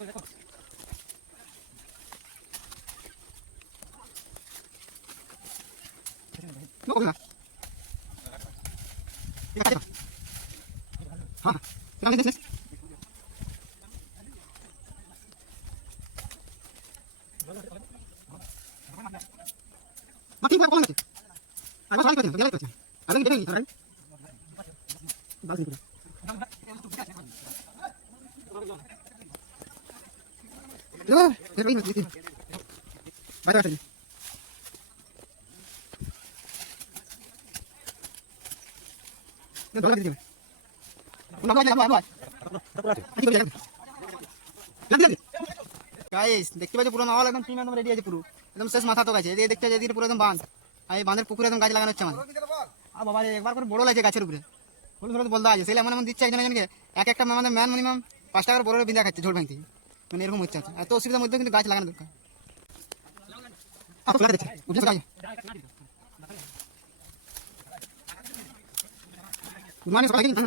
Mati buat kolong sih. Ayo balik kerja, balik kerja. Ada yang gede nih, balik kerja. Loh, ini ini. Balik kerja. Balik kerja. Ulang aja, buat. Guys দেখতে পাচ্ছ পুরো মাহল একদম team একদম ready আছে পুরো একদম শেষ মাথা তো গাছে এই দেখতে পাচ্ছ এদিকে পুরো একদম বাঁধ আর এই বাঁধের পুকুরে একদম গাছ লাগানো হচ্ছে আমাদের আর বাবা একবার করে বড় লাগছে গাছের উপরে বলে ধরে বলতে আছে সেটা এমন দিচ্ছে একজনকে এক একটা আমাদের ম্যান মিনিমাম 5 টাকার বড় বিন্দা খাচ্ছে ঝোল ভাঙতে মানে এরকম হচ্ছে এত অসুবিধার মধ্যে কিন্তু গাছ লাগানো দরকার আপনি লাগা দিচ্ছে বুঝছো গাছ মানে সবাই কিন্তু